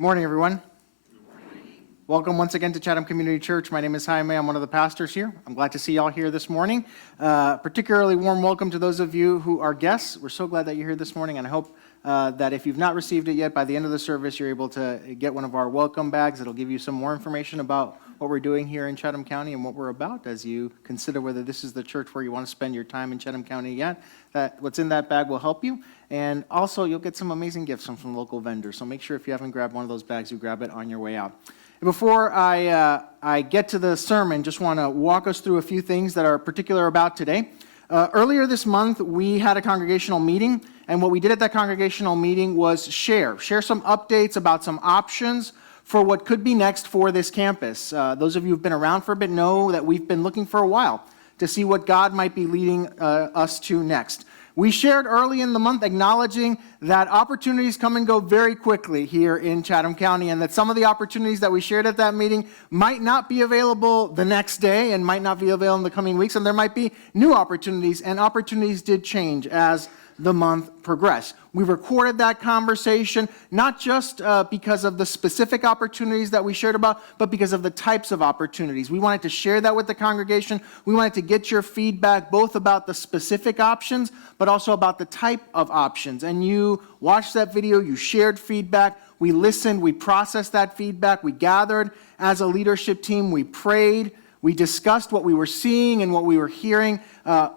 Morning, everyone. Welcome once again to Chatham Community Church. My name is Jaime. I'm one of the pastors here. I'm glad to see y'all here this morning. Particularly warm welcome to those of you who are guests. We're so glad that you're here this morning, and I hope that if you've not received it yet, by the end of the service, you're able to get one of our welcome bags. It'll give you some more information about what we're doing here in Chatham County and what we're about as you consider whether this is the church where you want to spend your time in Chatham County yet. What's in that bag will help you. And also, you'll get some amazing gifts from local vendors. So make sure if you haven't grabbed one of those bags, you grab it on your way out. Before I get to the sermon, just want to walk us through a few things that are particular about today. Earlier this month, we had a congregational meeting, and what we did at that congregational meeting was share some updates about some options for what could be next for this campus. Those of you who've been around for a bit know that we've been looking for a while to see what God might be leading us to next. We shared early in the month acknowledging that opportunities come and go very quickly here in Chatham County, and that some of the opportunities that we shared at that meeting might not be available the next day and might not be available in the coming weeks, and there might be new opportunities, and opportunities did change as the month progressed. We recorded that conversation, not just because of the specific opportunities that we shared about, but because of the types of opportunities. We wanted to share that with the congregation. We wanted to get your feedback both about the specific options, but also about the type of options. And you watched that video, you shared feedback, we listened, we processed that feedback, we gathered as a leadership team, we prayed, we discussed what we were seeing and what we were hearing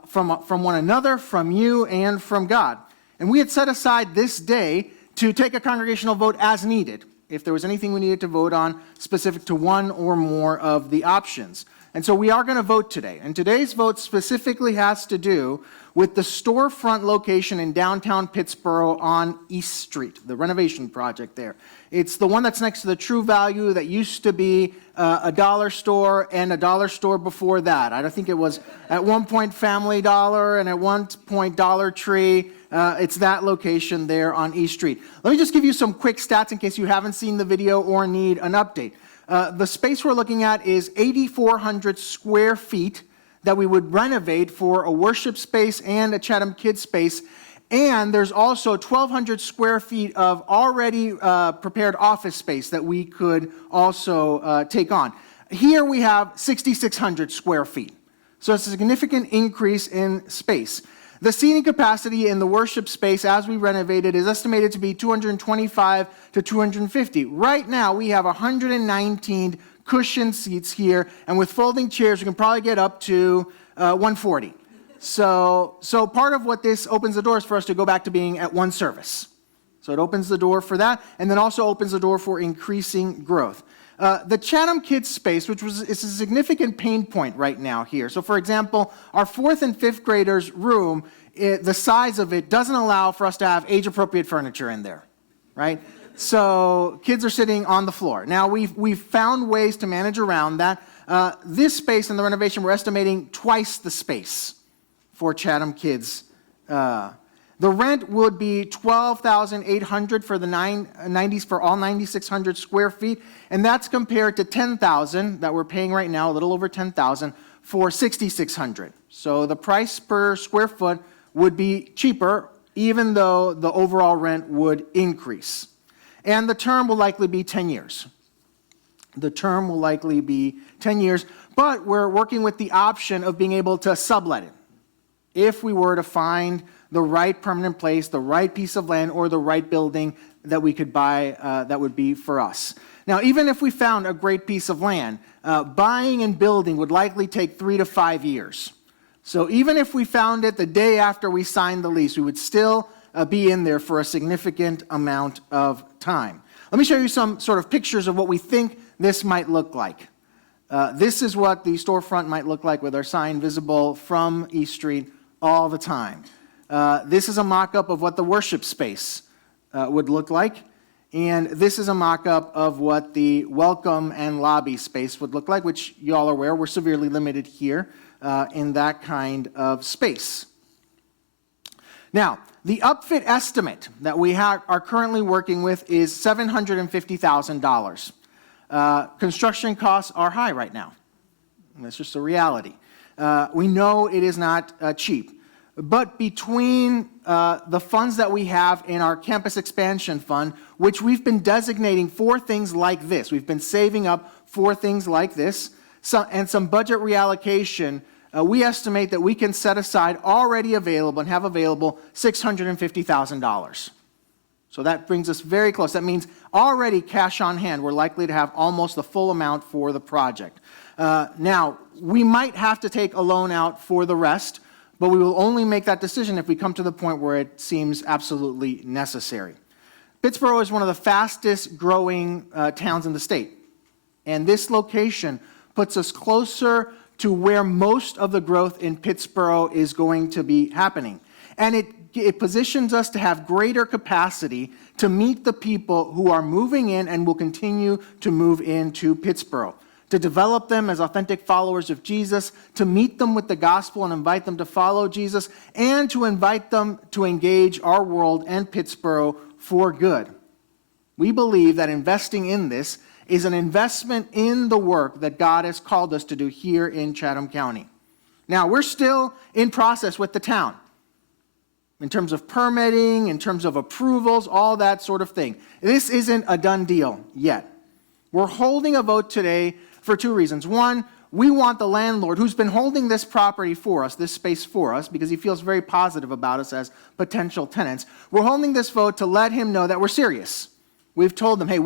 from one another, from you, and from God. And we had set aside this day to take a congregational vote as needed, if there was anything we needed to vote on specific to one or more of the options. And so we are going to vote today. And today's vote specifically has to do with the storefront location in downtown Pittsboro on East Street, the renovation project there. It's the one that's next to the True Value that used to be a dollar store and a dollar store before that. I think it was at one point Family Dollar and at one point Dollar Tree. It's that location there on East Street. Let me just give you some quick stats in case you haven't seen the video or need an update. The space we're looking at is 8,400 square feet that we would renovate for a worship space and a Chatham Kids space. And there's also 1,200 square feet of already prepared office space that we could also take on. Here we have 6,600 square feet. So it's a significant increase in space. The seating capacity in the worship space as we renovate it is estimated to be 225 to 250. Right now, we have 119 cushioned seats here, and with folding chairs, we can probably get up to 140. So part of what this opens the doors for us to go back to being at one service. So it opens the door for that, and then also opens the door for increasing growth. The Chatham Kids space, which is a significant pain point right now here. So for example, our 4th and 5th graders' room, the size of it doesn't allow for us to have age-appropriate furniture in there, right? So kids are sitting on the floor. Now we've found ways to manage around that. This space in the renovation, we're estimating twice the space for Chatham Kids. The rent would be $12,800 for the 90s for all 9,600 square feet, and that's compared to $10,000 that we're paying right now, a little over $10,000 for 6,600. So the price per square foot would be cheaper, even though the overall rent would increase. And the term will likely be 10 years. The term will likely be 10 years, but we're working with the option of being able to sublet it if we were to find the right permanent place, the right piece of land, or the right building that we could buy that would be for us. Now, even if we found a great piece of land, buying and building would likely take 3 to 5 years. So even if we found it the day after we signed the lease, we would still be in there for a significant amount of time. Let me show you some sort of pictures of what we think this might look like. This is what the storefront might look like with our sign visible from East Street all the time. This is a mock-up of what the worship space would look like, and this is a mock-up of what the welcome and lobby space would look like, which you all are aware we're severely limited here in that kind of space. Now, the upfit estimate that we are currently working with is $750,000. Construction costs are high right now. That's just a reality. We know it is not cheap. but between the funds that we have in our campus expansion fund, which we've been designating for things like this. We've been saving up for things like this, and some budget reallocation, we estimate that we can set aside already available and have available $650,000. So that brings us very close. That means already cash on hand, we're likely to have almost the full amount for the project. Now, we might have to take a loan out for the rest, but we will only make that decision if we come to the point where it seems absolutely necessary. Pittsboro is one of the fastest growing towns in the state, and this location puts us closer to where most of the growth in Pittsboro is going to be happening. And it positions us to have greater capacity to meet the people who are moving in and will continue to move into Pittsboro, to develop them as authentic followers of Jesus, to meet them with the gospel and invite them to follow Jesus, and to invite them to engage our world and Pittsboro for good. We believe that investing in this is an investment in the work that God has called us to do here in Chatham County. Now, we're still in process with the town in terms of permitting, in terms of approvals, all that sort of thing. This isn't a done deal yet. We're holding a vote today for two reasons. One, we want the landlord who's been holding this property for us, this space for us, because he feels very positive about us as potential tenants. We're holding this vote to let him know that we're serious. We've told them, hey,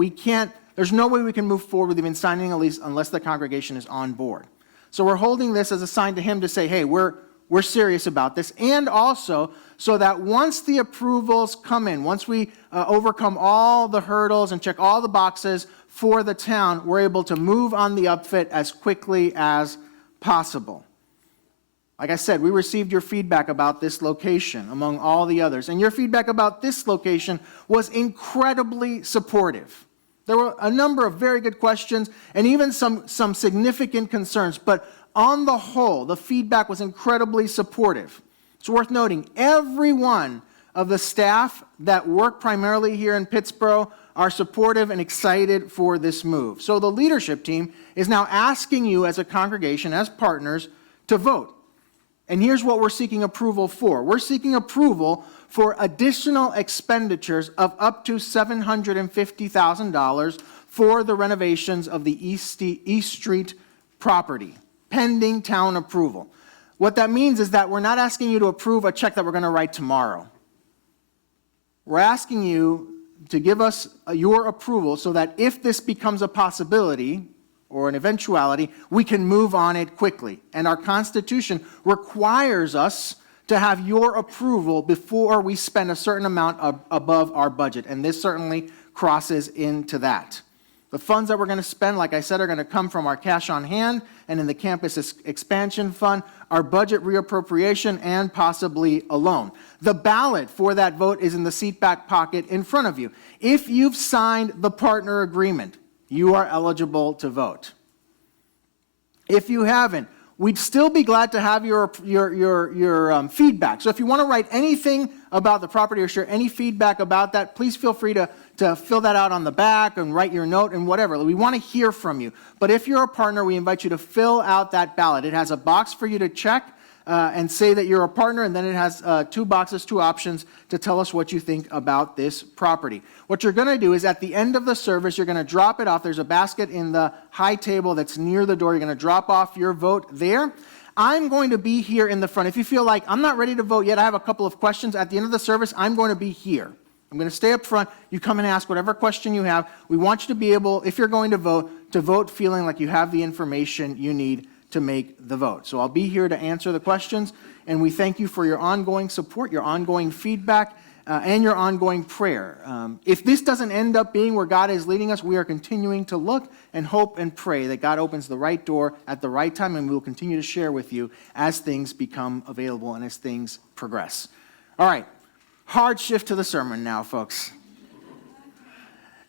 there's no way we can move forward with even signing a lease unless the congregation is on board. So we're holding this as a sign to him to say, hey, we're serious about this, and also so that once the approvals come in, once we overcome all the hurdles and check all the boxes for the town, we're able to move on the upfit as quickly as possible. Like I said, we received your feedback about this location among all the others, and your feedback about this location was incredibly supportive. There were a number of very good questions and even some significant concerns, but on the whole, the feedback was incredibly supportive. It's worth noting, every one of the staff that work primarily here in Pittsboro are supportive and excited for this move. So the leadership team is now asking you as a congregation, as partners, to vote. And here's what we're seeking approval for. We're seeking approval for additional expenditures of up to $750,000 for the renovations of the East Street property, pending town approval. What that means is that we're not asking you to approve a check that we're going to write tomorrow. We're asking you to give us your approval so that if this becomes a possibility or an eventuality, we can move on it quickly. And our Constitution requires us to have your approval before we spend a certain amount above our budget, and this certainly crosses into that. The funds that we're going to spend, like I said, are going to come from our cash on hand and in the campus expansion fund, our budget reappropriation, and possibly a loan. The ballot for that vote is in the seat back pocket in front of you. If you've signed the partner agreement, you are eligible to vote. If you haven't, we'd still be glad to have your feedback. So if you want to write anything about the property or share any feedback about that, please feel free to fill that out on the back and write your note and whatever. We want to hear from you. But if you're a partner, we invite you to fill out that ballot. It has a box for you to check and say that you're a partner, and then it has two options to tell us what you think about this property. What you're going to do is at the end of the service, you're going to drop it off. There's a basket in the high table that's near the door. You're going to drop off your vote there. I'm going to be here in the front. If you feel like I'm not ready to vote yet, I have a couple of questions. At the end of the service, I'm going to be here. I'm going to stay up front. You come and ask whatever question you have. We want you to be able, if you're going to vote feeling like you have the information you need to make the vote. So I'll be here to answer the questions, and we thank you for your ongoing support, your ongoing feedback, and your ongoing prayer. If this doesn't end up being where God is leading us, we are continuing to look and hope and pray that God opens the right door at the right time, and we will continue to share with you as things become available and as things progress. All right, hard shift to the sermon now, folks.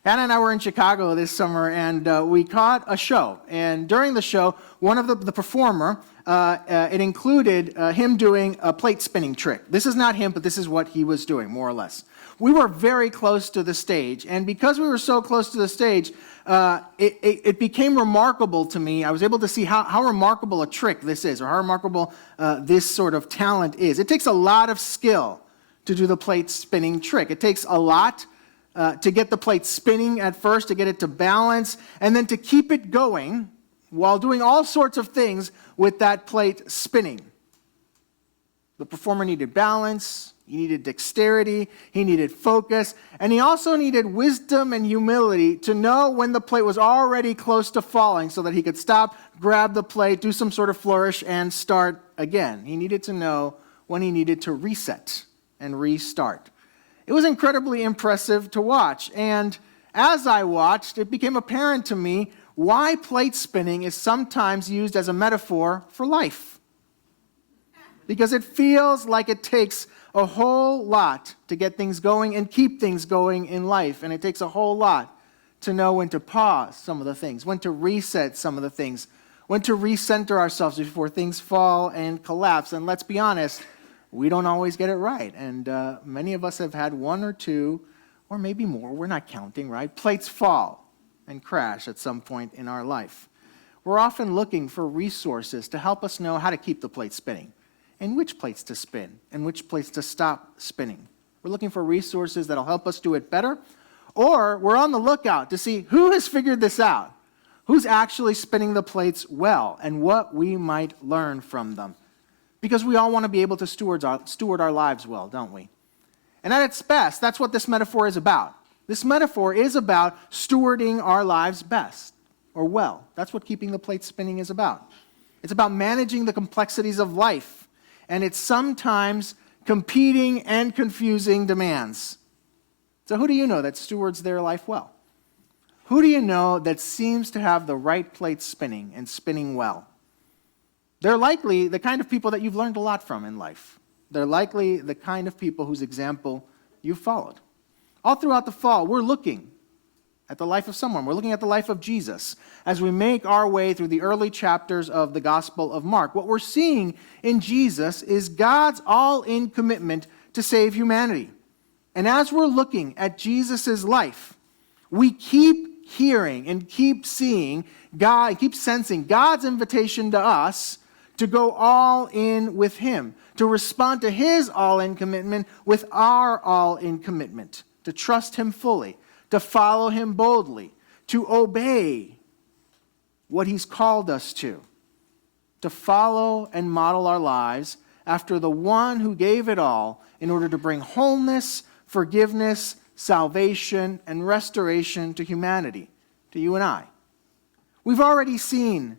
Hannah and I were in Chicago this summer, and we caught a show. And during the show, one of the performer it included him doing a plate spinning trick. This is not him, but this is what he was doing, more or less. We were very close to the stage, and because we were so close to the stage, it became remarkable to me. I was able to see how remarkable a trick this is, or how remarkable this sort of talent is. It takes a lot of skill to do the plate spinning trick. It takes a lot to get the plate spinning at first, to get it to balance, and then to keep it going while doing all sorts of things with that plate spinning. The performer needed balance, he needed dexterity, he needed focus, and he also needed wisdom and humility to know when the plate was already close to falling so that he could stop, grab the plate, do some sort of flourish, and start again. He needed to know when he needed to reset and restart. It was incredibly impressive to watch, and as I watched, it became apparent to me why plate spinning is sometimes used as a metaphor for life. Because it feels like it takes a whole lot to get things going and keep things going in life, and it takes a whole lot to know when to pause some of the things, when to reset some of the things, when to recenter ourselves before things fall and collapse. And let's be honest, we don't always get it right, and many of us have had one or two, or maybe more, we're not counting, right? Plates fall and crash at some point in our life. We're often looking for resources to help us know how to keep the plate spinning, and which plates to spin, and which plates to stop spinning. We're looking for resources that'll help us do it better, or we're on the lookout to see who has figured this out, who's actually spinning the plates well, and what we might learn from them. Because we all want to be able to steward our lives well, don't we? And at its best, that's what this metaphor is about. This metaphor is about stewarding our lives best, or well. That's what keeping the plate spinning is about. It's about managing the complexities of life, and it's sometimes competing and confusing demands. So who do you know that stewards their life well? Who do you know that seems to have the right plate spinning and spinning well? They're likely the kind of people that you've learned a lot from in life. They're likely the kind of people whose example you've followed. All throughout the fall, we're looking at the life of someone. We're looking at the life of Jesus as we make our way through the early chapters of the Gospel of Mark. What we're seeing in Jesus is God's all-in commitment to save humanity. And as we're looking at Jesus' life, we keep hearing and keep seeing God, keep sensing God's invitation to us to go all in with him, to respond to his all-in commitment with our all-in commitment, to trust him fully, to follow him boldly, to obey what he's called us to follow and model our lives after the one who gave it all in order to bring wholeness, forgiveness, salvation, and restoration to humanity, to you and I. We've already seen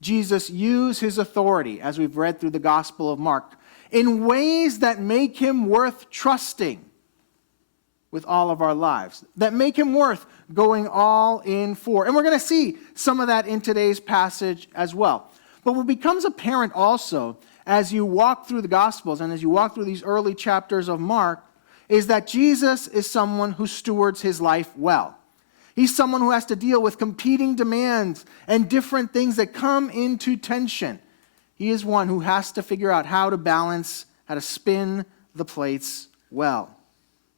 Jesus use his authority, as we've read through the Gospel of Mark, in ways that make him worth trusting with all of our lives, that make him worth going all in for. And we're going to see some of that in today's passage as well. But what becomes apparent also as you walk through the Gospels and as you walk through these early chapters of Mark is that Jesus is someone who stewards his life well. He's someone who has to deal with competing demands and different things that come into tension. He is one who has to figure out how to balance, how to spin the plates well.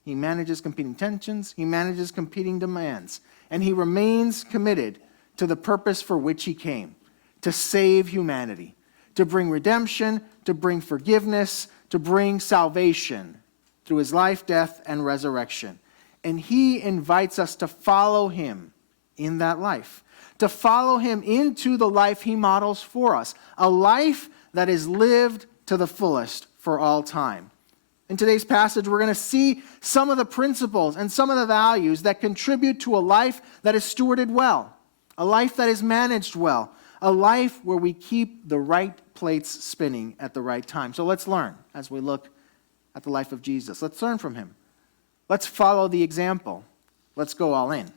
He manages competing tensions, he manages competing demands, and he remains committed to the purpose for which he came, to save humanity, to bring redemption, to bring forgiveness, to bring salvation through his life, death, and resurrection. And he invites us to follow him in that life, to follow him into the life he models for us, a life that is lived to the fullest for all time. In today's passage, we're going to see some of the principles and some of the values that contribute to a life that is stewarded well, a life that is managed well, a life where we keep the right plates spinning at the right time. So let's learn as we look at the life of Jesus. Let's learn from him. Let's follow the example. Let's go all in.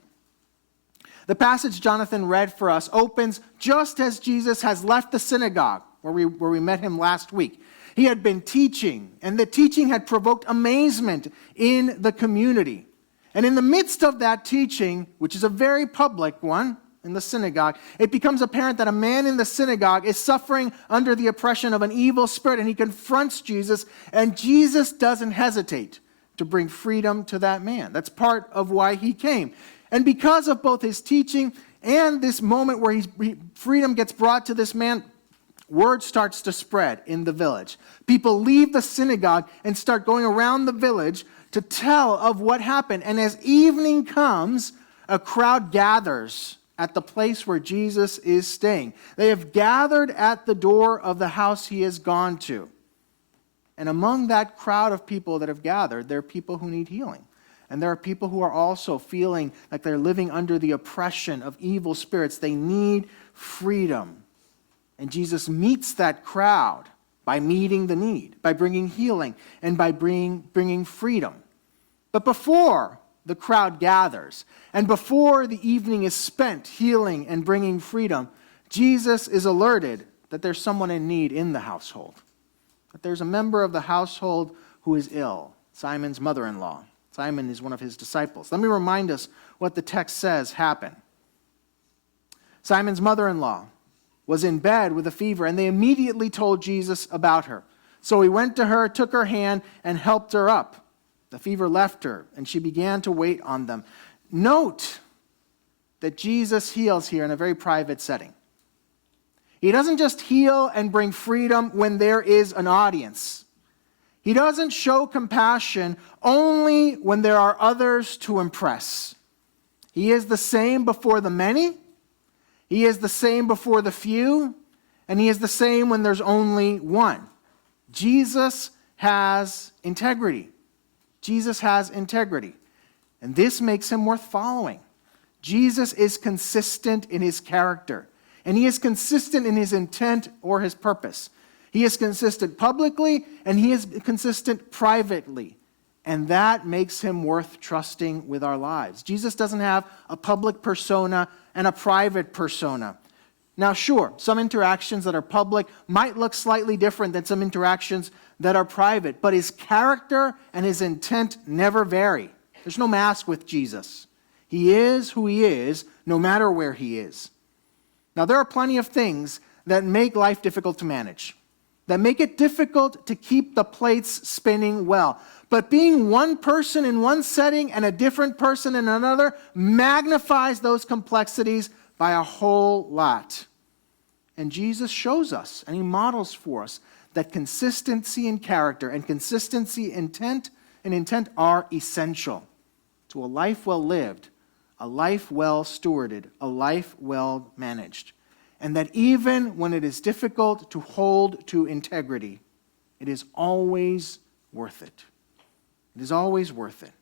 The passage Jonathan read for us opens just as Jesus has left the synagogue where we met him last week. He had been teaching, and the teaching had provoked amazement in the community. And in the midst of that teaching, which is a very public one, in the synagogue, it becomes apparent that a man in the synagogue is suffering under the oppression of an evil spirit, and he confronts Jesus, and Jesus doesn't hesitate to bring freedom to that man. That's part of why he came. And because of both his teaching and this moment where freedom gets brought to this man, word starts to spread in the village. People leave the synagogue and start going around the village to tell of what happened. And as evening comes, a crowd gathers at the place where Jesus is staying. They have gathered at the door of the house he has gone to. And among that crowd of people that have gathered, there are people who need healing. And there are people who are also feeling like they're living under the oppression of evil spirits. They need freedom. And Jesus meets that crowd by meeting the need, by bringing healing, and by bringing freedom. But before the crowd gathers, and before the evening is spent healing and bringing freedom, Jesus is alerted that there's someone in need in the household, that there's a member of the household who is ill, Simon's mother-in-law. Simon is one of his disciples. Let me remind us what the text says happened. Simon's mother-in-law was in bed with a fever, and they immediately told Jesus about her. So he went to her, took her hand, and helped her up. The fever left her, and she began to wait on them. Note that Jesus heals here in a very private setting. He doesn't just heal and bring freedom when there is an audience. He doesn't show compassion only when there are others to impress. He is the same before the many. He is the same before the few. And he is the same when there's only one. Jesus has integrity. Jesus has integrity. And this makes him worth following. Jesus is consistent in his character. And he is consistent in his intent or his purpose. He is consistent publicly, and he is consistent privately. And that makes him worth trusting with our lives. Jesus doesn't have a public persona and a private persona. Now, sure, some interactions that are public might look slightly different than some interactions that are private, but his character and his intent never vary. There's no mask with Jesus. He is who he is, no matter where he is. Now, there are plenty of things that make life difficult to manage, that make it difficult to keep the plates spinning well. But being one person in one setting and a different person in another magnifies those complexities by a whole lot. And Jesus shows us, and he models for us, that consistency in character and consistency in intent are essential to a life well lived, a life well stewarded, a life well managed. And that even when it is difficult to hold to integrity, it is always worth it. It is always worth it.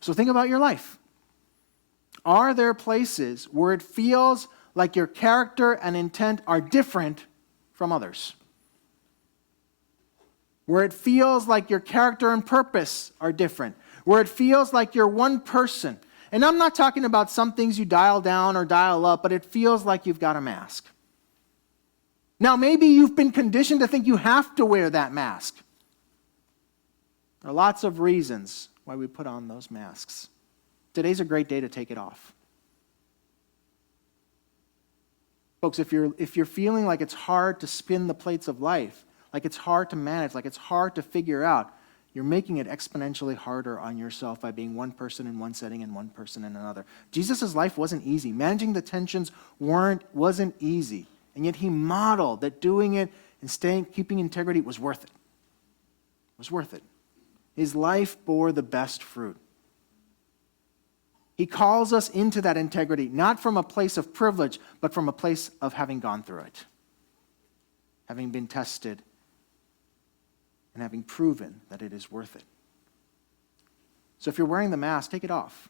So think about your life. Are there places where it feels like your character and intent are different from others? Where it feels like your character and purpose are different? Where it feels like you're one person? And I'm not talking about some things you dial down or dial up, but it feels like you've got a mask. Now, maybe you've been conditioned to think you have to wear that mask. There are lots of reasons why we put on those masks. Today's a great day to take it off. Folks, if you're feeling like it's hard to spin the plates of life, like it's hard to manage, like it's hard to figure out, you're making it exponentially harder on yourself by being one person in one setting and one person in another. Jesus' life wasn't easy. Managing the tensions wasn't easy. And yet he modeled that doing it and keeping integrity was worth it. It was worth it. His life bore the best fruit. He calls us into that integrity, not from a place of privilege, but from a place of having gone through it, having been tested, and having proven that it is worth it. So if you're wearing the mask, take it off.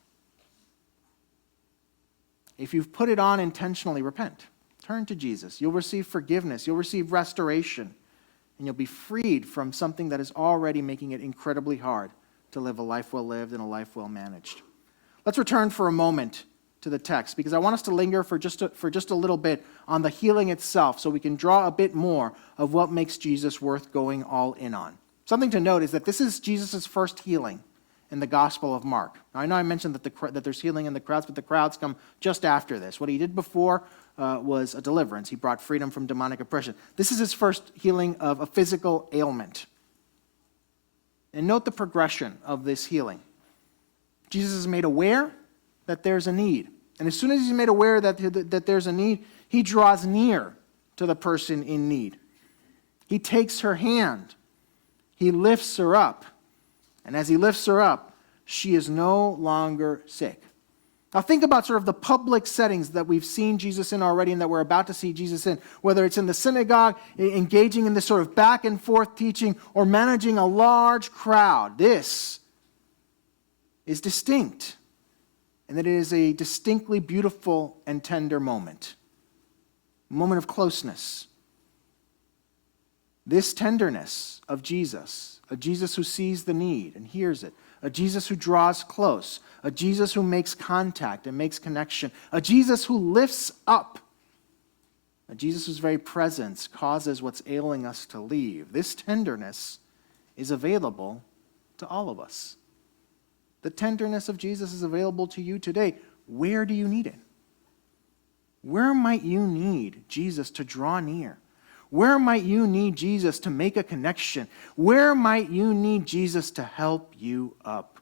If you've put it on intentionally, repent. Turn to Jesus. You'll receive forgiveness. You'll receive restoration. And you'll be freed from something that is already making it incredibly hard to live a life well lived and a life well managed. Let's return for a moment to the text, because I want us to linger for just a little bit on the healing itself so we can draw a bit more of what makes Jesus worth going all in on. Something to note is that this is Jesus' first healing in the Gospel of Mark. Now, I know I mentioned that there's healing in the crowds, but the crowds come just after this. What he did before was a deliverance. He brought freedom from demonic oppression. This is his first healing of a physical ailment. And note the progression of this healing. Jesus is made aware that there's a need. And as soon as he's made aware that there's a need, he draws near to the person in need. He takes her hand. He lifts her up. And as he lifts her up, she is no longer sick. Now think about sort of the public settings that we've seen Jesus in already and that we're about to see Jesus in, whether it's in the synagogue, engaging in this sort of back and forth teaching, or managing a large crowd. This is distinct, and that it is a distinctly beautiful and tender moment, a moment of closeness. This tenderness of Jesus, a Jesus who sees the need and hears it, a Jesus who draws close, a Jesus who makes contact and makes connection, a Jesus who lifts up, a Jesus whose very presence causes what's ailing us to leave. This tenderness is available to all of us. The tenderness of Jesus is available to you today. Where do you need it? Where might you need Jesus to draw near? Where might you need Jesus to make a connection? Where might you need Jesus to help you up?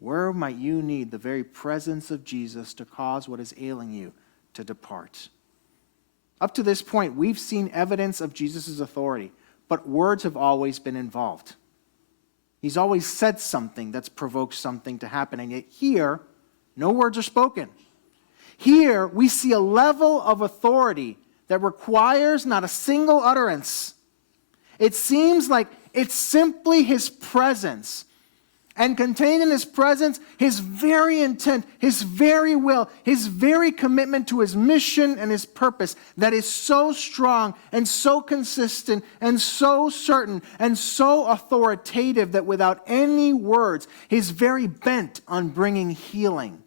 Where might you need the very presence of Jesus to cause what is ailing you to depart? Up to this point, we've seen evidence of Jesus' authority, but words have always been involved. He's always said something that's provoked something to happen, and yet here, no words are spoken. Here, we see a level of authority that requires not a single utterance. It seems like it's simply his presence. And contained in his presence, his very intent, his very will, his very commitment to his mission and his purpose that is so strong and so consistent and so certain and so authoritative that without any words, his very bent on bringing healing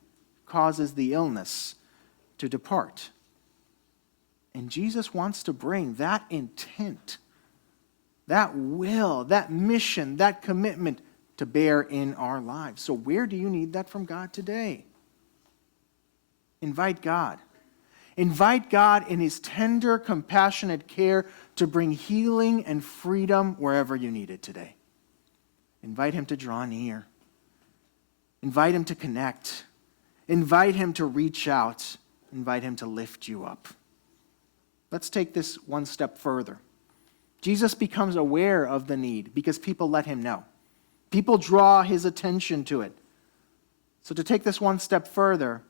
causes the illness to depart. And Jesus wants to bring that intent, that will, that mission, that commitment to bear in our lives. So where do you need that from God today? Invite God. Invite God in his tender, compassionate care to bring healing and freedom wherever you need it today. Invite him to draw near. Invite him to connect. Invite him to reach out. Invite him to lift you up. Let's take this one step further. Jesus becomes aware of the need because people let him know. People draw his attention to it. So to take this one step further,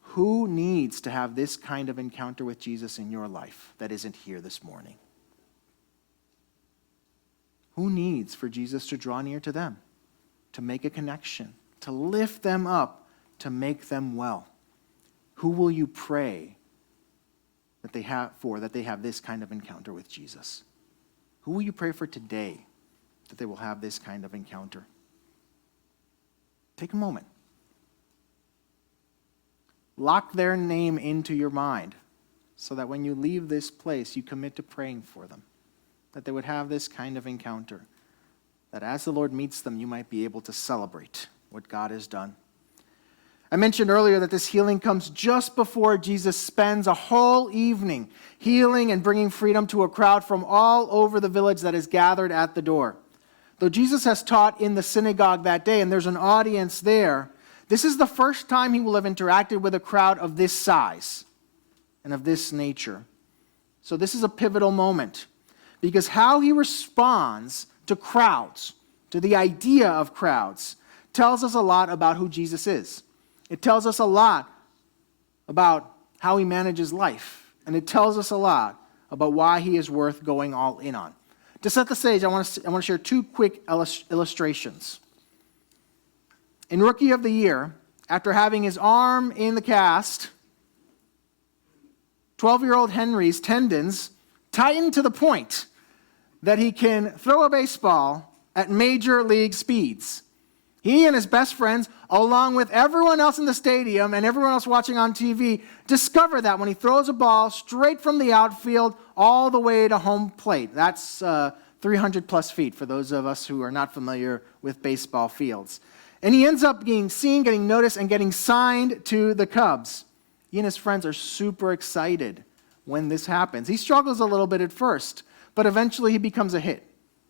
who needs to have this kind of encounter with Jesus in your life that isn't here this morning? Who needs for Jesus to draw near to them, to make a connection, to lift them up, to make them well? Who will you pray that they have this kind of encounter with Jesus? Who will you pray for today that they will have this kind of encounter? Take a moment. Lock their name into your mind so that when you leave this place, you commit to praying for them, that they would have this kind of encounter, that as the Lord meets them, you might be able to celebrate what God has done. I mentioned earlier that this healing comes just before Jesus spends a whole evening healing and bringing freedom to a crowd from all over the village that is gathered at the door. Though Jesus has taught in the synagogue that day and there's an audience there, this is the first time he will have interacted with a crowd of this size and of this nature. So this is a pivotal moment because how he responds to crowds, to the idea of crowds, tells us a lot about who Jesus is. It tells us a lot about how he manages life. And it tells us a lot about why he is worth going all in on. To set the stage, I want to share two quick illustrations. In Rookie of the Year, after having his arm in the cast, 12-year-old Henry's tendons tightened to the point that he can throw a baseball at major league speeds. He and his best friends, along with everyone else in the stadium and everyone else watching on TV, discover that when he throws a ball straight from the outfield all the way to home plate. That's 300 plus feet for those of us who are not familiar with baseball fields. And he ends up being seen, getting noticed, and getting signed to the Cubs. He and his friends are super excited when this happens. He struggles a little bit at first, but eventually he becomes a hit.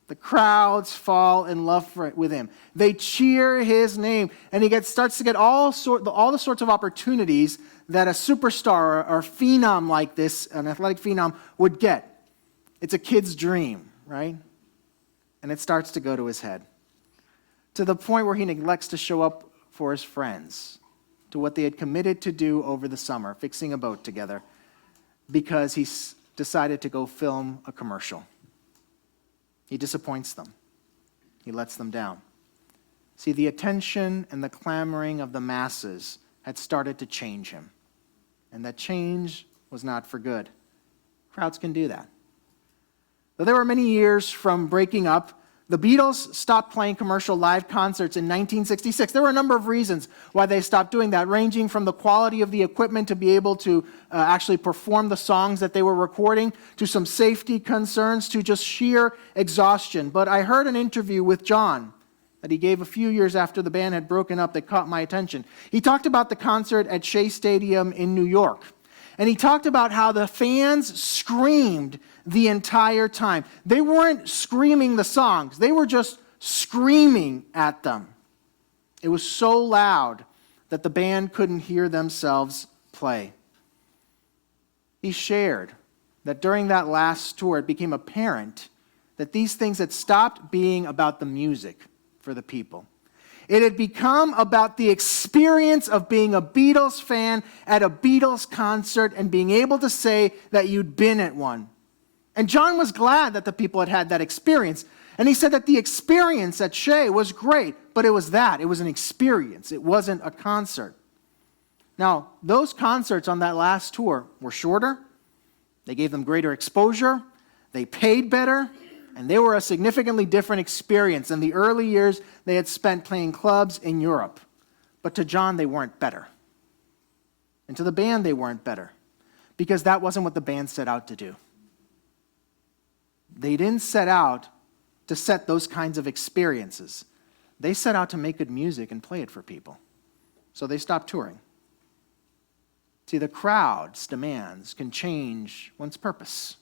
The crowds fall in love with him. They cheer his name, and he starts to get all the sorts of opportunities that a superstar or phenom like this, an athletic phenom, would get. It's a kid's dream, right? And it starts to go to his head, to the point where he neglects to show up for his friends, to what they had committed to do over the summer, fixing a boat together, because he decided to go film a commercial. He disappoints them. He lets them down. See, the attention and the clamoring of the masses had started to change him. And that change was not for good. Crowds can do that. Though there were many years from breaking up, the Beatles stopped playing commercial live concerts in 1966. There were a number of reasons why they stopped doing that, ranging from the quality of the equipment to be able to actually perform the songs that they were recording, to some safety concerns, to just sheer exhaustion. But I heard an interview with John that he gave a few years after the band had broken up that caught my attention. He talked about the concert at Shea Stadium in New York. And he talked about how the fans screamed the entire time. They weren't screaming the songs. They were just screaming at them. It was so loud that the band couldn't hear themselves play. He shared that during that last tour, it became apparent that these things had stopped being about the music for the people. It had become about the experience of being a Beatles fan at a Beatles concert and being able to say that you'd been at one. And John was glad that the people had had that experience. And he said that the experience at Shea was great, but it was that. It was an experience. It wasn't a concert. Now, those concerts on that last tour were shorter. They gave them greater exposure. They paid better. And they were a significantly different experience than the early years they had spent playing clubs in Europe. But to John, they weren't better. And to the band, they weren't better. Because that wasn't what the band set out to do. They didn't set out to set those kinds of experiences. They set out to make good music and play it for people. So they stopped touring. See, the crowd's demands can change one's purpose.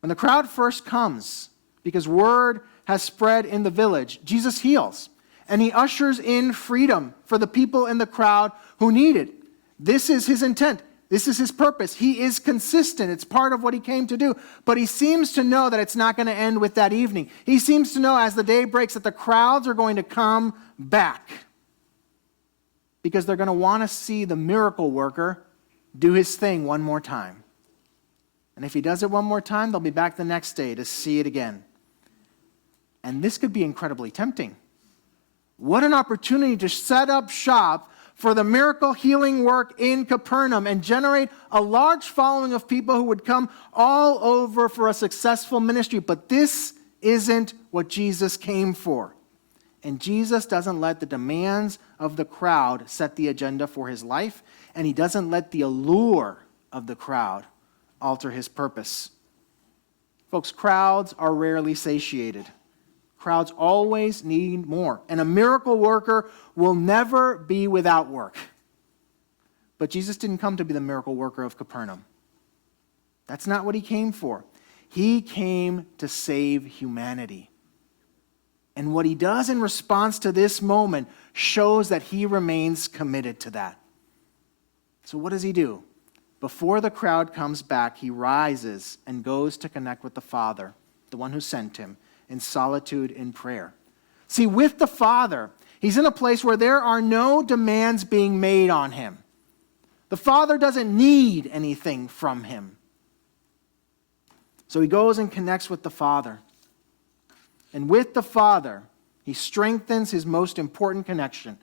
When the crowd first comes, because word has spread in the village, Jesus heals, and he ushers in freedom for the people in the crowd who need it. This is his intent. This is his purpose. He is consistent. It's part of what he came to do. But he seems to know that it's not going to end with that evening. He seems to know as the day breaks that the crowds are going to come back, because they're going to want to see the miracle worker do his thing one more time. And if he does it one more time, they'll be back the next day to see it again. And this could be incredibly tempting. What an opportunity to set up shop for the miracle healing work in Capernaum and generate a large following of people who would come all over for a successful ministry. But this isn't what Jesus came for. And Jesus doesn't let the demands of the crowd set the agenda for his life, and he doesn't let the allure of the crowd alter his purpose. Folks, crowds are rarely satiated. Crowds always need more. And a miracle worker will never be without work. But Jesus didn't come to be the miracle worker of Capernaum. That's not what he came for. He came to save humanity. And what he does in response to this moment shows that he remains committed to that. So what does he do? Before the crowd comes back, he rises and goes to connect with the Father, the one who sent him, in solitude in prayer. See, with the Father, he's in a place where there are no demands being made on him. The Father doesn't need anything from him. So he goes and connects with the Father. And with the Father, he strengthens his most important connection.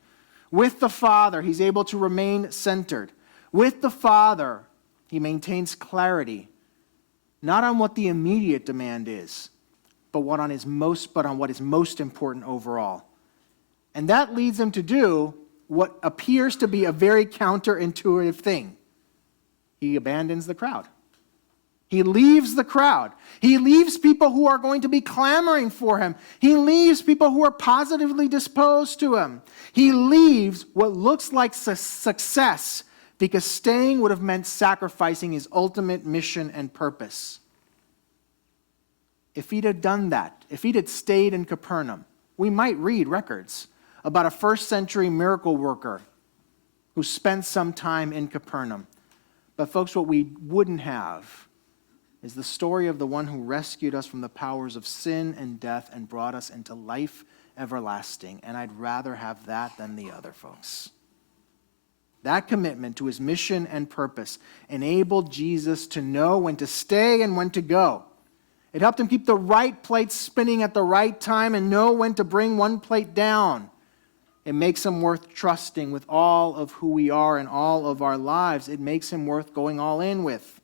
With the Father, he's able to remain centered. With the Father, he maintains clarity, not on what the immediate demand is, but on what is most important overall. And that leads him to do what appears to be a very counterintuitive thing. He abandons the crowd. He leaves the crowd. He leaves people who are going to be clamoring for him. He leaves people who are positively disposed to him. He leaves what looks like success because staying would have meant sacrificing his ultimate mission and purpose. If he'd have done that, if he'd have stayed in Capernaum, we might read records about a first century miracle worker who spent some time in Capernaum. But folks, what we wouldn't have is the story of the one who rescued us from the powers of sin and death and brought us into life everlasting. And I'd rather have that than the other, folks. That commitment to his mission and purpose enabled Jesus to know when to stay and when to go. It helped him keep the right plate spinning at the right time and know when to bring one plate down. It makes him worth trusting with all of who we are and all of our lives. It makes him worth going all in with.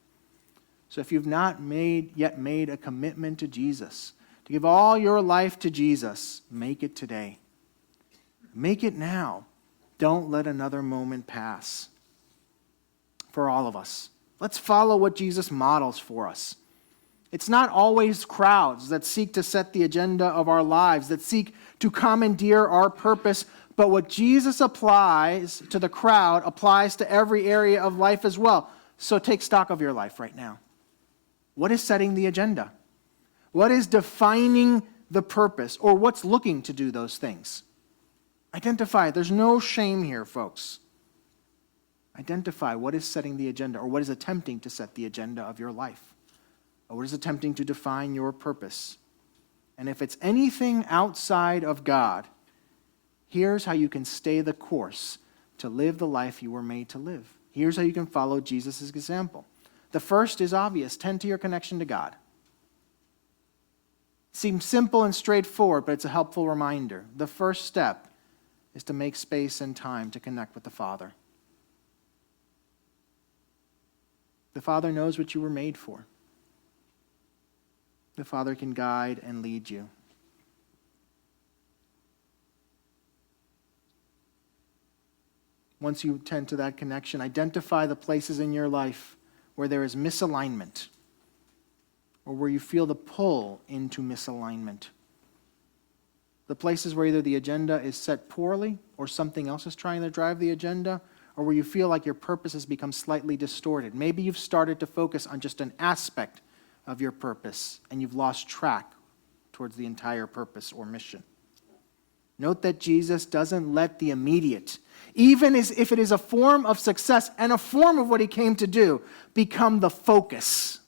So if you've not yet made a commitment to Jesus, to give all your life to Jesus, make it today. Make it now. Don't let another moment pass. For all of us, let's follow what Jesus models for us. It's not always crowds that seek to set the agenda of our lives, that seek to commandeer our purpose, but what Jesus applies to the crowd applies to every area of life as well. So take stock of your life right now. What is setting the agenda? What is defining the purpose? Or what's looking to do those things? Identify. There's no shame here, folks. Identify what is setting the agenda or what is attempting to set the agenda of your life. Or what is attempting to define your purpose. And if it's anything outside of God, here's how you can stay the course to live the life you were made to live. Here's how you can follow Jesus' example. The first is obvious. Tend to your connection to God. It seems simple and straightforward, but it's a helpful reminder. The first step is to make space and time to connect with the Father. The Father knows what you were made for. The Father can guide and lead you. Once you tend to that connection, identify the places in your life where there is misalignment or where you feel the pull into misalignment. The places where either the agenda is set poorly or something else is trying to drive the agenda, or where you feel like your purpose has become slightly distorted. Maybe you've started to focus on just an aspect of your purpose and you've lost track towards the entire purpose or mission. Note that Jesus doesn't let the immediate, even as if it is a form of success and a form of what he came to do, become the focus,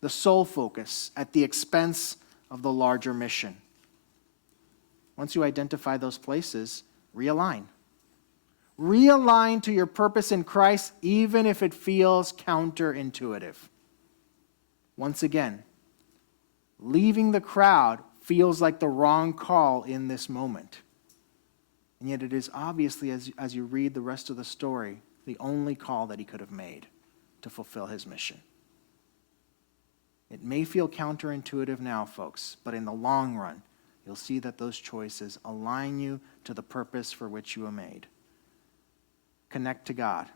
the sole focus, at the expense of the larger mission. Once you identify those places, realign. Realign to your purpose in Christ, even if it feels counterintuitive. Once again, leaving the crowd feels like the wrong call in this moment. And yet it is obviously, as you read the rest of the story, the only call that he could have made to fulfill his mission. It may feel counterintuitive now, folks, but in the long run, you'll see that those choices align you to the purpose for which you were made. Connect to God.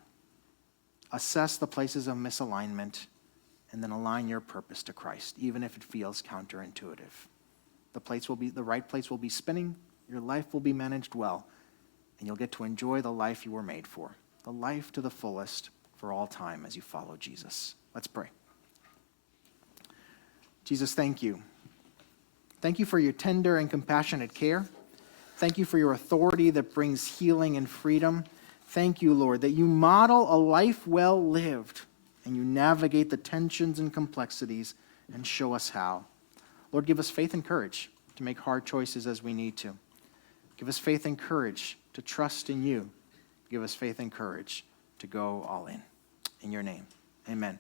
Assess the places of misalignment, and then align your purpose to Christ, even if it feels counterintuitive. The right place will be spinning, your life will be managed well, and you'll get to enjoy the life you were made for, the life to the fullest for all time as you follow Jesus. Let's pray. Jesus, thank you. Thank you for your tender and compassionate care. Thank you for your authority that brings healing and freedom. Thank you, Lord, that you model a life well lived, and you navigate the tensions and complexities and show us how. Lord, give us faith and courage to make hard choices as we need to. Give us faith and courage to trust in you. Give us faith and courage to go all in. In your name, amen.